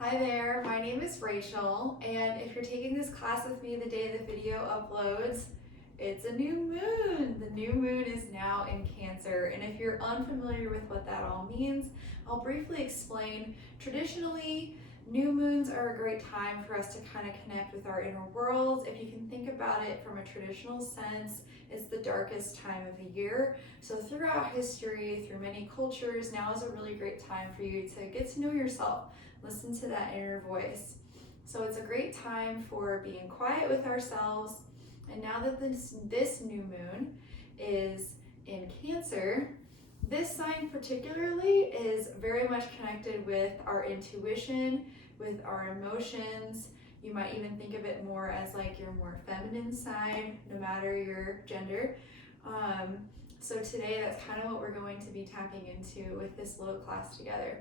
Hi there, my name is Rachel, and if you're taking this class with me the day the video uploads, it's a new moon. The new moon is now in Cancer, and if you're unfamiliar with what that all means, I'll briefly explain. Traditionally, new moons are a great time for us to kind of connect with our inner world. If you can think about it from a traditional sense, it's the darkest time of the year. So throughout history, through many cultures, now is a really great time for you to get to know yourself. Listen to that inner voice. So it's a great time for being quiet with ourselves. And now that this new moon is in Cancer, this sign particularly is very much connected with our intuition, with our emotions. You might even think of it more as like your more feminine side, no matter your gender. So today that's kind of what we're going to be tapping into with this little class together.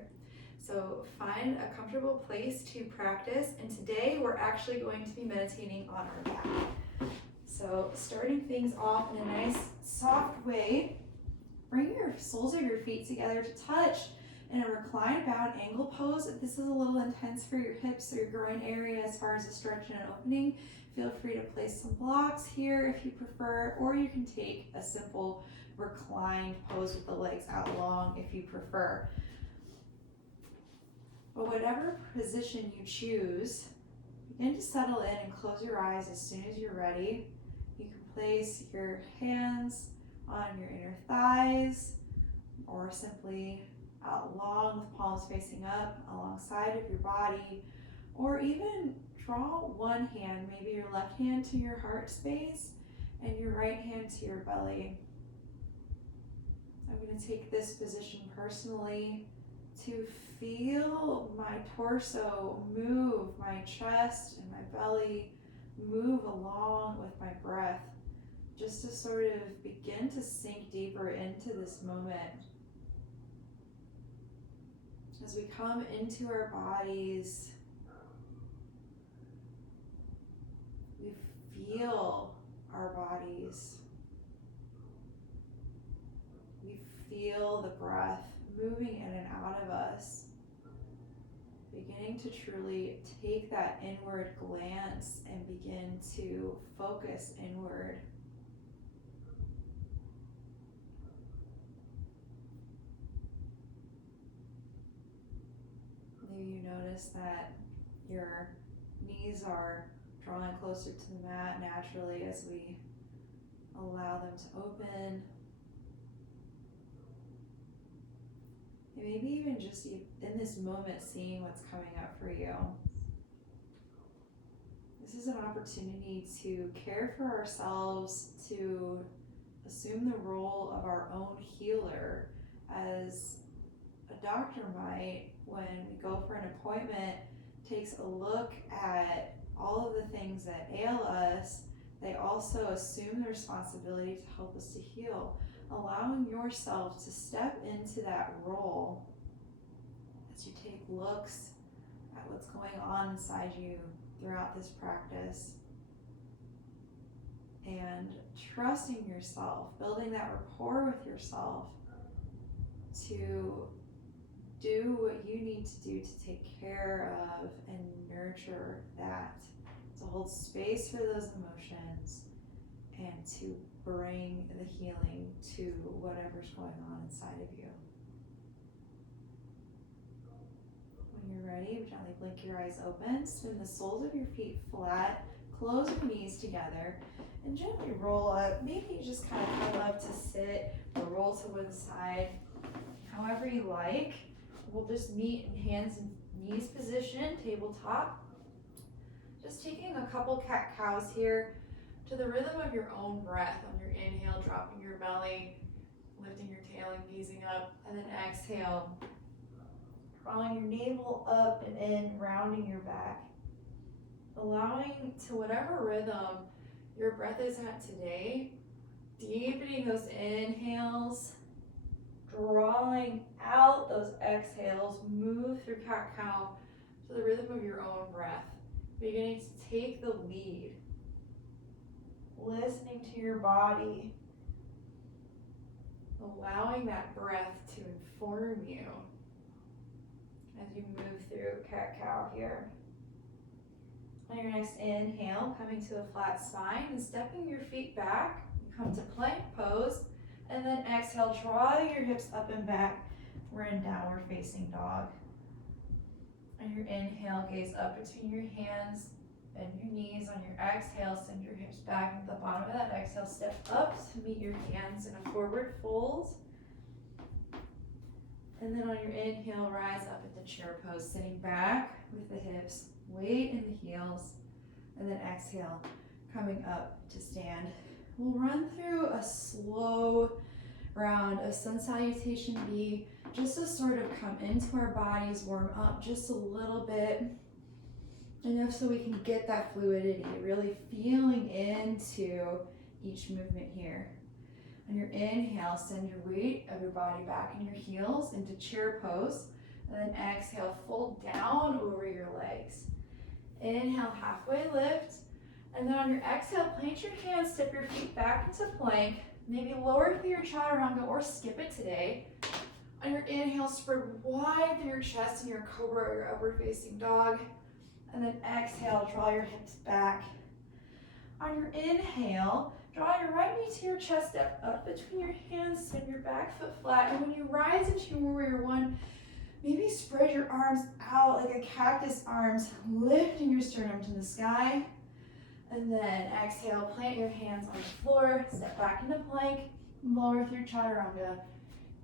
So find a comfortable place to practice, and today we're actually going to be meditating on our back. So starting things off in a nice soft way, bring your soles of your feet together to touch in a reclined bound angle pose. If this is a little intense for your hips or your groin area as far as a stretch and an opening, feel free to place some blocks here if you prefer, or you can take a simple reclined pose with the legs out long if you prefer. But whatever position you choose, begin to settle in and close your eyes as soon as you're ready. You can place your hands on your inner thighs or simply out long with palms facing up alongside of your body, or even draw one hand, maybe your left hand to your heart space and your right hand to your belly. I'm going to take this position personally to feel my torso move, my chest and my belly move along with my breath, just to sort of begin to sink deeper into this moment. As we come into our bodies, we feel our bodies. We feel the breath moving in and out of us, beginning to truly take that inward glance and begin to focus inward. Maybe you notice that your knees are drawing closer to the mat naturally as we allow them to open. And maybe even just in this moment, seeing what's coming up for you. This is an opportunity to care for ourselves, to assume the role of our own healer, as a doctor might, when we go for an appointment, takes a look at all of the things that ail us. They also assume the responsibility to help us to heal, allowing yourself to step into that role as you take looks at what's going on inside you throughout this practice, and trusting yourself, building that rapport with yourself to do what you need to do to take care of and nurture that, to hold space for those emotions and to bring the healing to whatever's going on inside of you. When you're ready, gently blink your eyes open, spin the soles of your feet flat, close your knees together, and gently roll up. Maybe you just kind of come up to sit or roll to one side, however you like. We'll just meet in hands and knees position, tabletop. Just taking a couple cat-cows here to the rhythm of your own breath. On your inhale, dropping your belly, lifting your tail and gazing up, and then exhale, drawing your navel up and in, rounding your back. Allowing to whatever rhythm your breath is at today, deepening those inhales, drawing out those exhales, move through cat-cow to the rhythm of your own breath, beginning to take the lead, listening to your body, allowing that breath to inform you as you move through cat-cow here. On your next inhale, coming to a flat spine and stepping your feet back, come to plank pose, and then exhale, draw your hips up and back. We're in downward facing dog. On your inhale, gaze up between your hands, bend your knees. On your exhale, send your hips back into the bottom of that exhale, step up to meet your hands in a forward fold. And then on your inhale, rise up into chair pose, sitting back with the hips, weight in the heels, and then exhale, coming up to stand. We'll run through a slow round of Sun Salutation V, just to sort of come into our bodies, warm up just a little bit, enough so we can get that fluidity, really feeling into each movement here. On your inhale, send your weight of your body back in your heels into chair pose, and then exhale, fold down over your legs. Inhale, halfway lift, and then on your exhale, plant your hands, step your feet back into plank, maybe lower through your chaturanga or skip it today. On your inhale, spread wide through your chest in your cobra or your upward facing dog, and then exhale, draw your hips back. On your inhale, draw your right knee to your chest, step up between your hands, send your back foot flat, and when you rise into your warrior one, maybe spread your arms out like a cactus arms, lifting your sternum to the sky. And then exhale, plant your hands on the floor, step back into plank, lower through chaturanga.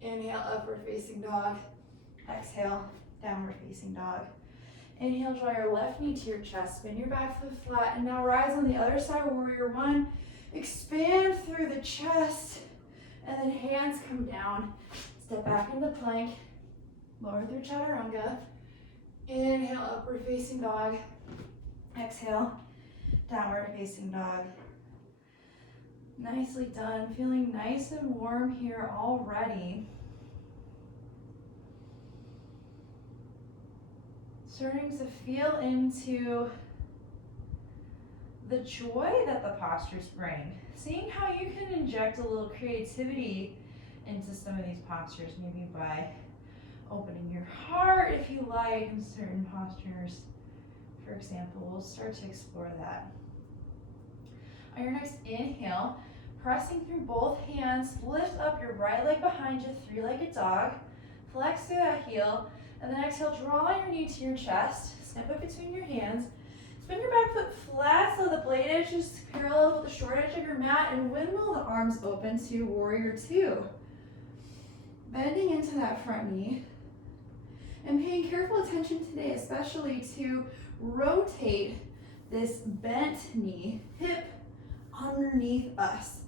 Inhale, upward facing dog. Exhale, downward facing dog. Inhale, draw your left knee to your chest, spin your back foot flat, and now rise on the other side, warrior one. Expand through the chest, and then hands come down. Step back into plank, lower through chaturanga. Inhale, upward facing dog. Exhale, downward facing dog. Nicely done, feeling nice and warm here already. Starting to feel into the joy that the postures bring. Seeing how you can inject a little creativity into some of these postures, maybe by opening your heart if you like in certain postures. For example, we'll start to explore that. On your next inhale, pressing through both hands, lift up your right leg behind you, three-legged dog. Flex through that heel, and then exhale, draw your knee to your chest, step up between your hands. Spin your back foot flat so the blade edge is parallel with the short edge of your mat, and windmill the arms open to warrior two. Bending into that front knee, and paying careful attention today, especially to rotate this bent knee, hip underneath us.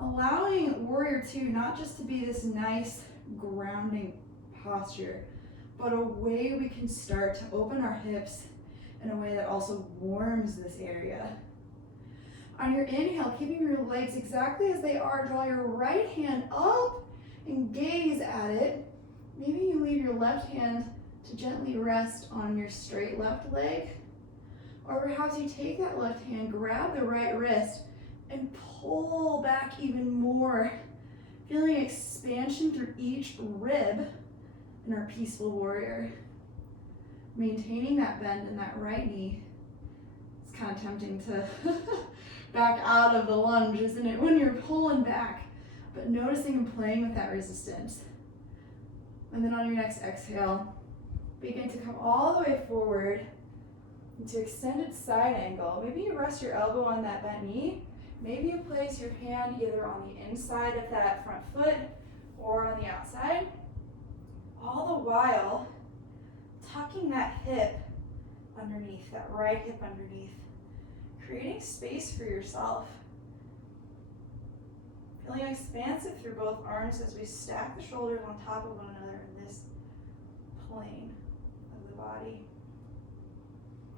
Allowing warrior two not just to be this nice grounding posture, but a way we can start to open our hips in a way that also warms this area. On your inhale, keeping your legs exactly as they are, draw your right hand up and gaze at it. Maybe you leave your left hand to gently rest on your straight left leg, or perhaps you take that left hand, grab the right wrist, and pull back even more, feeling expansion through each rib in our peaceful warrior. Maintaining that bend in that right knee. It's kind of tempting to back out of the lunge, isn't it, when you're pulling back, but noticing and playing with that resistance. And then on your next exhale, begin to come all the way forward into extended side angle. Maybe you rest your elbow on that bent knee. Maybe you place your hand either on the inside of that front foot or on the outside. All the while, tucking that hip underneath, that right hip underneath, creating space for yourself. Feeling expansive through both arms as we stack the shoulders on top of one another in this plane of the body.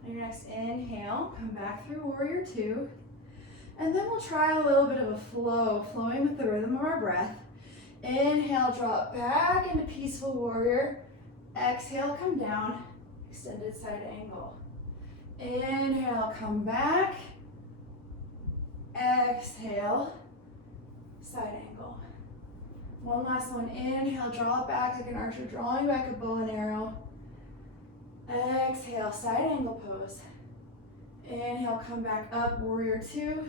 On your next inhale, come back through warrior two. And then we'll try a little bit of a flow, flowing with the rhythm of our breath. Inhale, draw it back into peaceful warrior. Exhale, come down, extended side angle. Inhale, come back. Exhale, side angle. One last one. Inhale, draw it back like an archer, drawing back a bow and arrow. Exhale, side angle pose. Inhale, come back up, warrior two.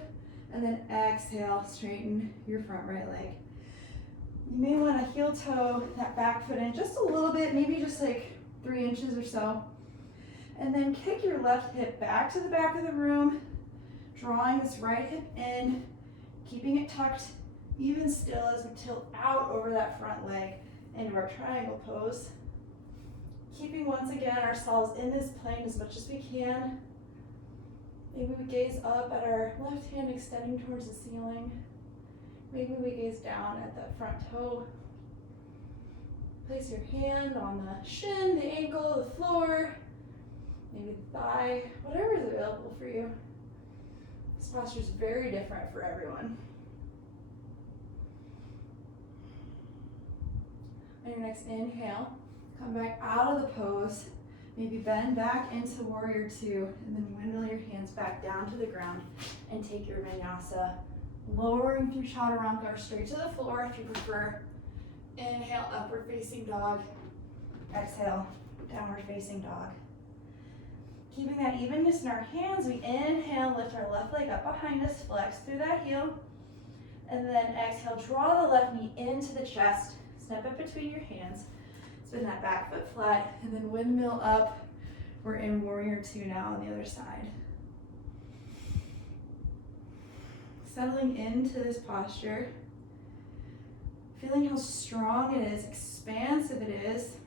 And then exhale, straighten your front right leg. You may want to heel toe that back foot in just a little bit, maybe just like 3 inches or so. And then kick your left hip back to the back of the room, drawing this right hip in, keeping it tucked even still as we tilt out over that front leg into our triangle pose. Keeping once again ourselves in this plane as much as we can. Maybe we gaze up at our left hand extending towards the ceiling. Maybe we gaze down at that front toe. Place your hand on the shin, the ankle, the floor, maybe the thigh, whatever is available for you. This posture is very different for everyone. On your next inhale, come back out of the pose. Maybe bend back into warrior two, and then windmill your hands back down to the ground and take your vinyasa, lowering through chaturanga or straight to the floor if you prefer. Inhale, upward facing dog. Exhale, downward facing dog. Keeping that evenness in our hands, we inhale, lift our left leg up behind us, flex through that heel, and then exhale, draw the left knee into the chest, step it between your hands, spin that back foot flat, and then windmill up. We're in warrior two now on the other side. Settling into this posture, feeling how strong it is, expansive it is.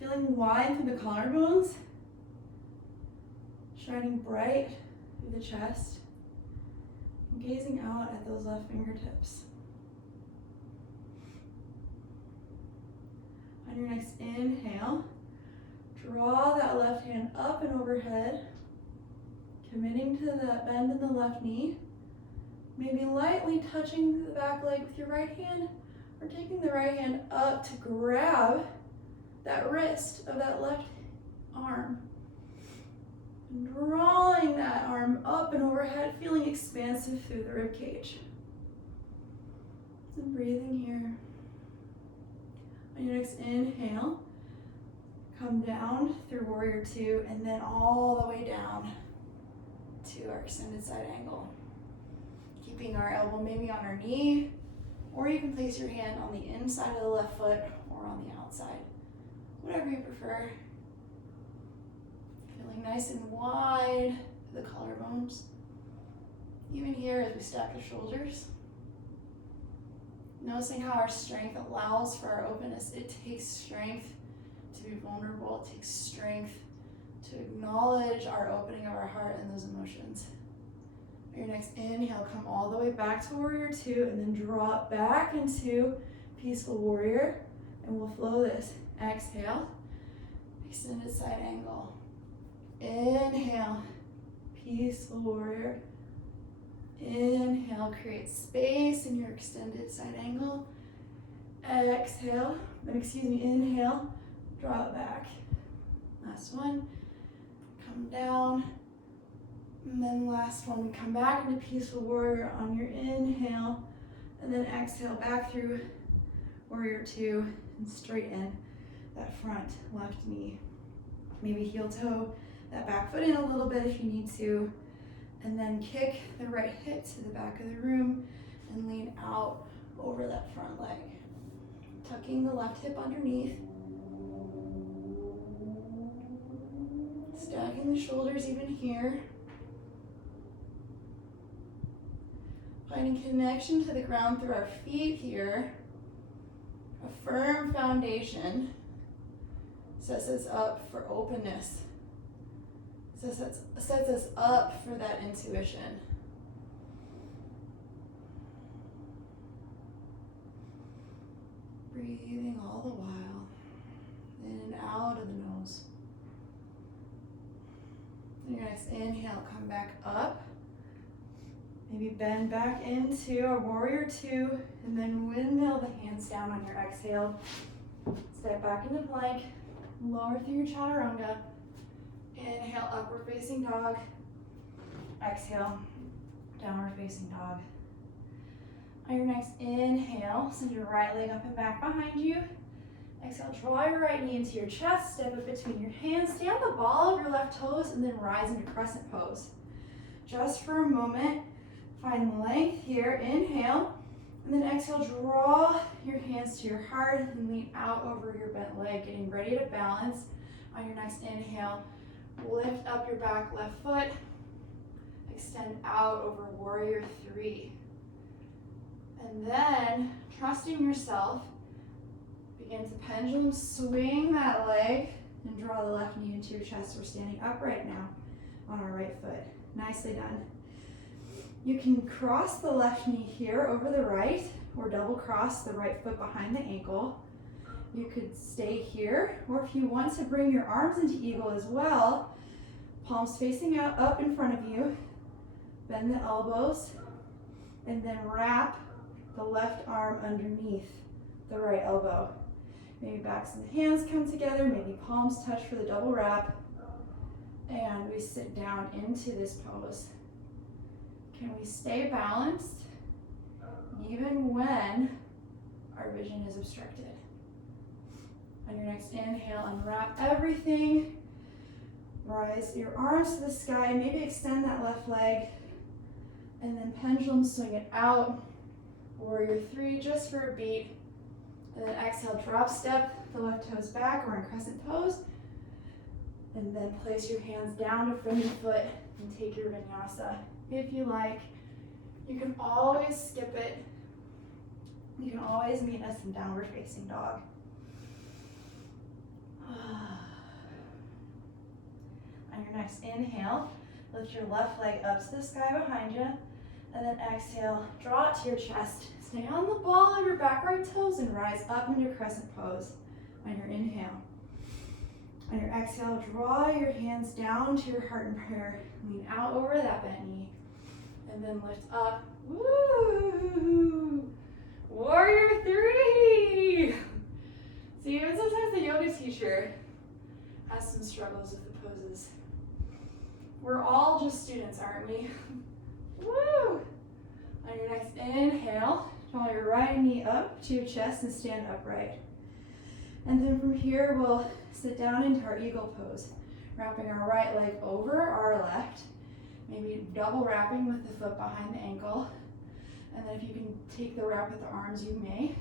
Feeling wide through the collarbones, shining bright through the chest, and gazing out at those left fingertips. On your next inhale, draw that left hand up and overhead, committing to that bend in the left knee, maybe lightly touching the back leg with your right hand, or taking the right hand up to grab that wrist of that left arm. And drawing that arm up and overhead, feeling expansive through the rib cage. And breathing here. On your next inhale, come down through warrior two and then all the way down to our extended side angle. Keeping our elbow maybe on our knee, or you can place your hand on the inside of the left foot or on the outside. Whatever you prefer. Feeling nice and wide through the collarbones. Even here as we stack the shoulders. Noticing how our strength allows for our openness. It takes strength to be vulnerable. It takes strength to acknowledge our opening of our heart and those emotions. On your next inhale, come all the way back to warrior two and then drop back into peaceful warrior. And we'll flow this. Exhale, extended side angle. Inhale, peaceful warrior. Inhale, create space in your extended side angle. Exhale, inhale, draw it back. Last one, come down. And then last one, we come back into peaceful warrior on your inhale. And then exhale, back through warrior two and straighten that front left knee. Maybe heel toe that back foot in a little bit if you need to. And then kick the right hip to the back of the room and lean out over that front leg. Tucking the left hip underneath. Stacking the shoulders even here. Finding connection to the ground through our feet here. A firm foundation sets us up for openness. Sets us up for that intuition. Breathing all the while, in and out of the nose. On your next inhale, come back up. Maybe bend back into a warrior two, and then windmill the hands down on your exhale. Step back into plank, lower through your chaturanga. Inhale, upward facing dog. Exhale, downward facing dog. On your next inhale, send your right leg up and back behind you. Exhale, draw your right knee into your chest, step it between your hands, stay on the ball of your left toes, and then rise into Crescent Pose. Just for a moment, find length here, inhale, and then exhale, draw your hands to your heart and lean out over your bent leg, getting ready to balance. On your next inhale, lift up your back left foot, extend out over Warrior Three. And then, trusting yourself, begin to pendulum swing that leg and draw the left knee into your chest. We're standing upright now on our right foot. Nicely done. You can cross the left knee here over the right or double cross the right foot behind the ankle. You could stay here, or if you want to bring your arms into eagle as well, palms facing out up in front of you, bend the elbows, and then wrap the left arm underneath the right elbow. Maybe backs of the hands come together, maybe palms touch for the double wrap, and we sit down into this pose. Can we stay balanced even when our vision is obstructed? On your next inhale, unwrap everything. Rise your arms to the sky, maybe extend that left leg, and then pendulum swing it out. Warrior Three just for a beat. And then exhale, drop step the left toes back. We're in Crescent Pose. And then place your hands down to front your foot and take your vinyasa. If you like, you can always skip it. You can always meet us in downward facing dog. On your next inhale, lift your left leg up to the sky behind you. And then exhale, draw it to your chest. Stay on the ball of your back right toes and rise up into Crescent Pose on your inhale. On your exhale, draw your hands down to your heart in prayer. Lean out over that bent knee. And then lift up. Woo! Warrior Three! See, even sometimes the yoga teacher has some struggles with the poses. We're all just students, aren't we? Woo! On your next inhale, draw your right knee up to your chest and stand upright. And then from here, we'll sit down into our eagle pose, wrapping our right leg over our left, maybe double wrapping with the foot behind the ankle. And then if you can take the wrap with the arms, you may.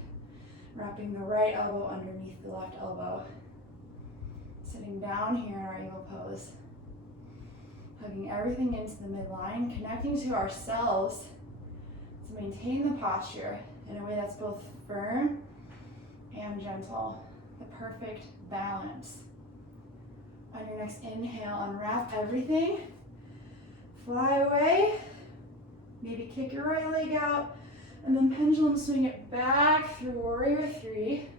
Wrapping the right elbow underneath the left elbow. Sitting down here in our eagle pose. Hugging everything into the midline, connecting to ourselves to maintain the posture in a way that's both firm and gentle. The perfect balance. On your next inhale, unwrap everything. Fly away. Maybe kick your right leg out and then pendulum swing it back through Warrior Three.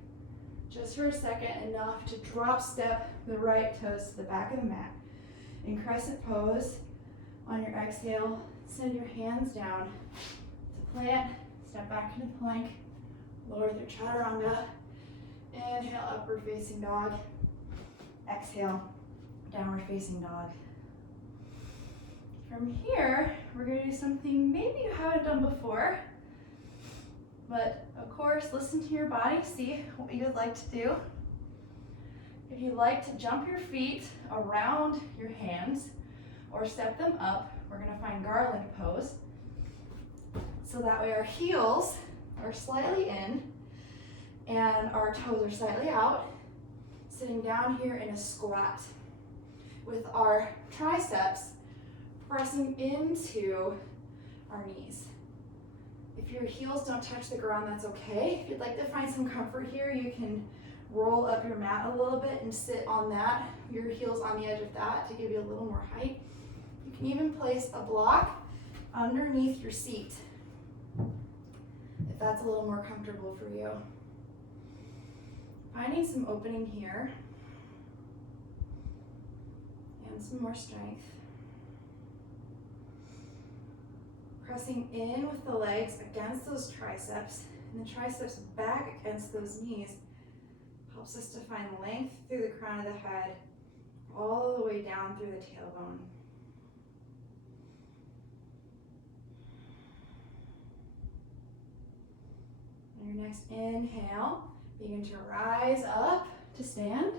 Just for a second, enough to drop step the right toes to the back of the mat. In Crescent Pose, on your exhale, send your hands down to plant, step back into plank, lower through chaturanga. Inhale, upward facing dog. Exhale, downward facing dog. From here, we're going to do something maybe you haven't done before, but of course, listen to your body, see what you would like to do. If you'd like to jump your feet around your hands or step them up, we're going to find Garland Pose. So that way our heels are slightly in and our toes are slightly out, sitting down here in a squat with our triceps pressing into our knees. If your heels don't touch the ground, that's okay. If you'd like to find some comfort here, you can roll up your mat a little bit and sit on that, your heels on the edge of that to give you a little more height. You can even place a block underneath your seat if that's a little more comfortable for you. Finding some opening here and some more strength. Pressing in with the legs against those triceps and the triceps back against those knees helps us to find length through the crown of the head all the way down through the tailbone. On your next inhale, Begin to rise up to stand.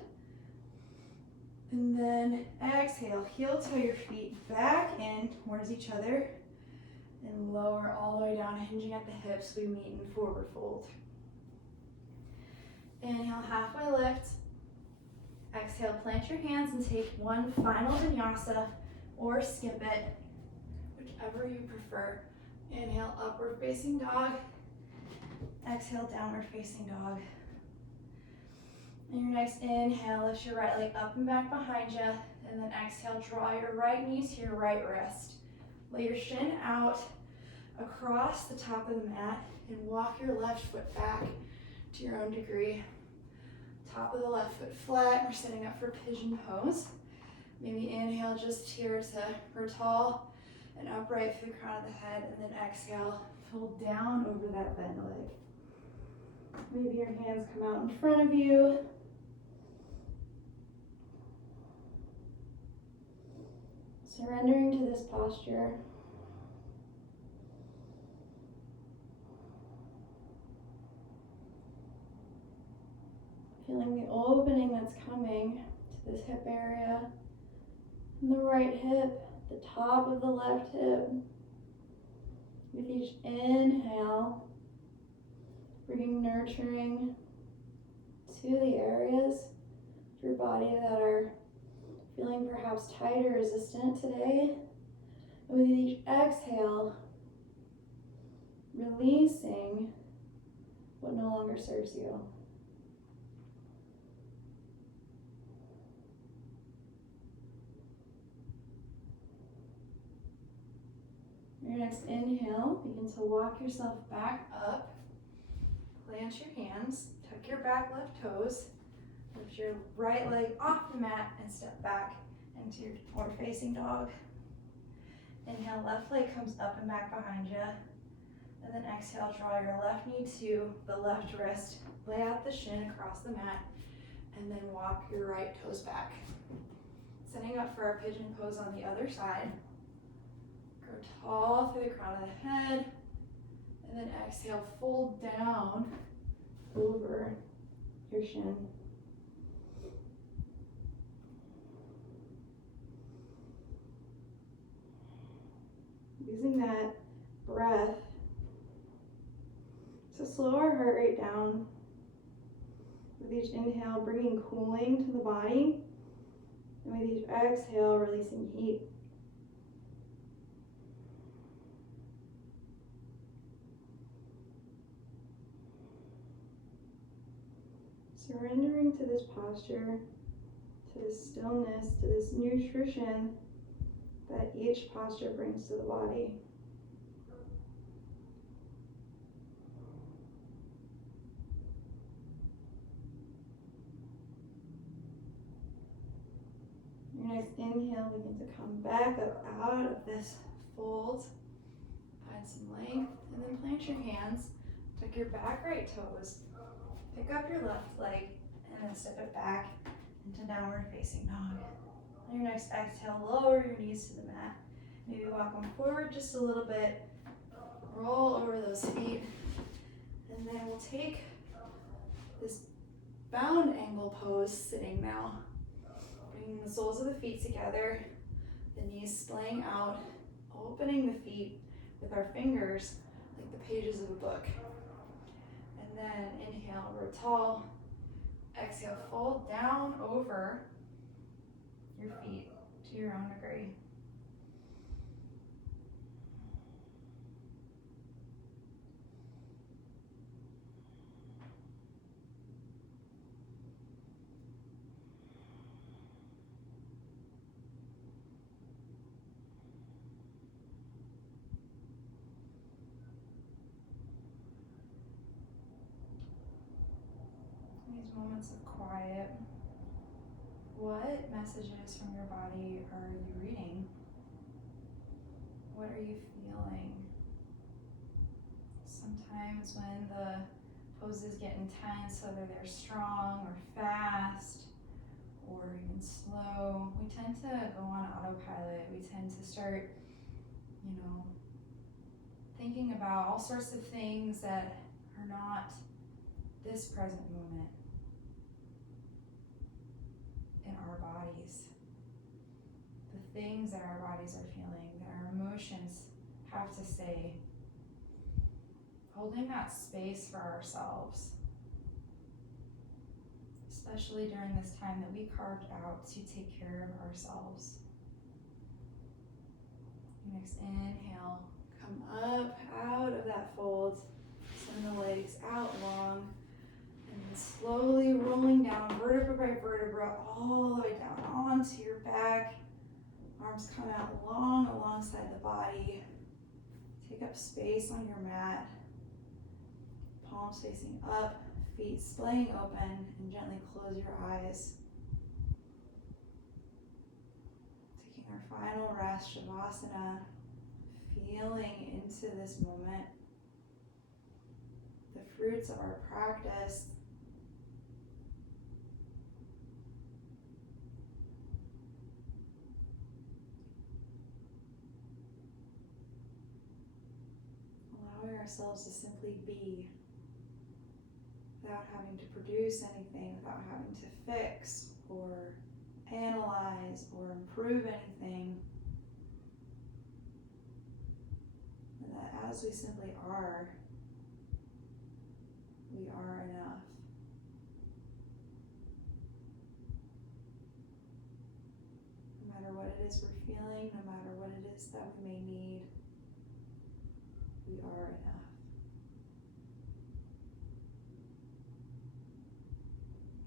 And then exhale, heel toe your feet back in towards each other and lower all the way down, hinging at the hips. We meet in forward fold. Inhale, halfway lift. Exhale, plant your hands and take one final vinyasa or skip it, whichever you prefer. Inhale, upward facing dog. Exhale, downward facing dog. And your next inhale, lift your right leg up and back behind you. And then exhale, draw your right knee to your right wrist. Lay your shin out across the top of the mat and walk your left foot back to your own degree. Top of the left foot flat. We're setting up for pigeon pose. Maybe inhale just here to grow tall and upright through the crown of the head. And then exhale, fold down over that bent leg. Maybe your hands come out in front of you. Surrendering to this posture. Feeling the opening that's coming to this hip area. And the right hip, the top of the left hip. With each inhale, bringing nurturing to the areas of your body that are feeling perhaps tight or resistant today. And with each exhale, releasing what no longer serves you. Your next inhale, begin to walk yourself back up. Plant your hands, tuck your back left toes, lift your right leg off the mat and step back into your forward facing dog. Inhale, left leg comes up and back behind you. And then exhale, draw your left knee to the left wrist, lay out the shin across the mat, and then walk your right toes back. Setting up for our pigeon pose on the other side. Grow tall through the crown of the head, and then exhale, fold down over your shin. Using that breath to slow our heart rate down. With each inhale, bringing cooling to the body, and with each exhale, releasing heat. Surrendering to this posture, to this stillness, to this nutrition that each posture brings to the body. Your next inhale, begin to come back up out of this fold. Find some length, and then plant your hands, tuck your back right toes. Pick up your left leg and then step it back into downward facing dog. On your next exhale, lower your knees to the mat. Maybe walk them forward just a little bit. Roll over those feet. And then we'll take this bound angle pose sitting now. Bringing the soles of the feet together, the knees splaying out, opening the feet with our fingers like the pages of a book. And then inhale, grow tall. Exhale, fold down over your feet to your own degree. These moments of quiet, what messages from your body are you reading? What are you feeling? Sometimes when the poses get intense, whether they're strong or fast or even slow, we tend to go on autopilot. We tend to start, thinking about all sorts of things that are not this present moment in our bodies, the things that our bodies are feeling, that our emotions have to say, holding that space for ourselves, especially during this time that we carved out to take care of ourselves. Next inhale, come up out of that fold, send the legs out long, and then slowly rolling down vertebra by vertebra all the way down onto your back. Arms come out long alongside the body. Take up space on your mat. Palms facing up, feet splaying open, and gently close your eyes. Taking our final rest, Shavasana, feeling into this moment, the fruits of our practice. Allowing ourselves to simply be without having to produce anything, without having to fix or analyze or improve anything. And that as we simply are, we are enough. No matter what it is we're feeling, no matter what it is that we may need, we are enough.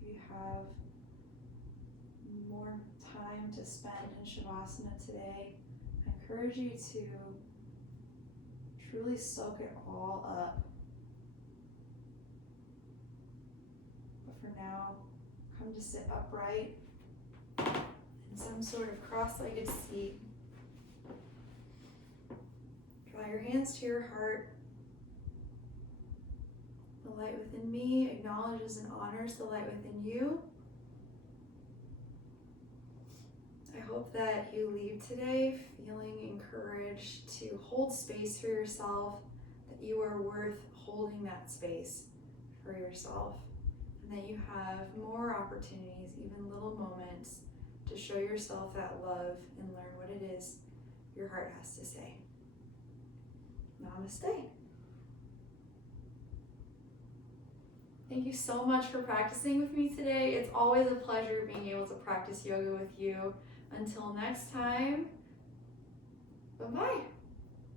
If you have more time to spend in Shavasana today, I encourage you to truly soak it all up. But for now, come to sit upright in some sort of cross-legged seat. Draw your hands to your heart. The light within me acknowledges and honors the light within you. I hope that you leave today feeling encouraged to hold space for yourself, that you are worth holding that space for yourself, and that you have more opportunities, even little moments, to show yourself that love and learn what it is your heart has to say. Namaste. Thank you so much for practicing with me today. It's always a pleasure being able to practice yoga with you. Until next time, bye-bye.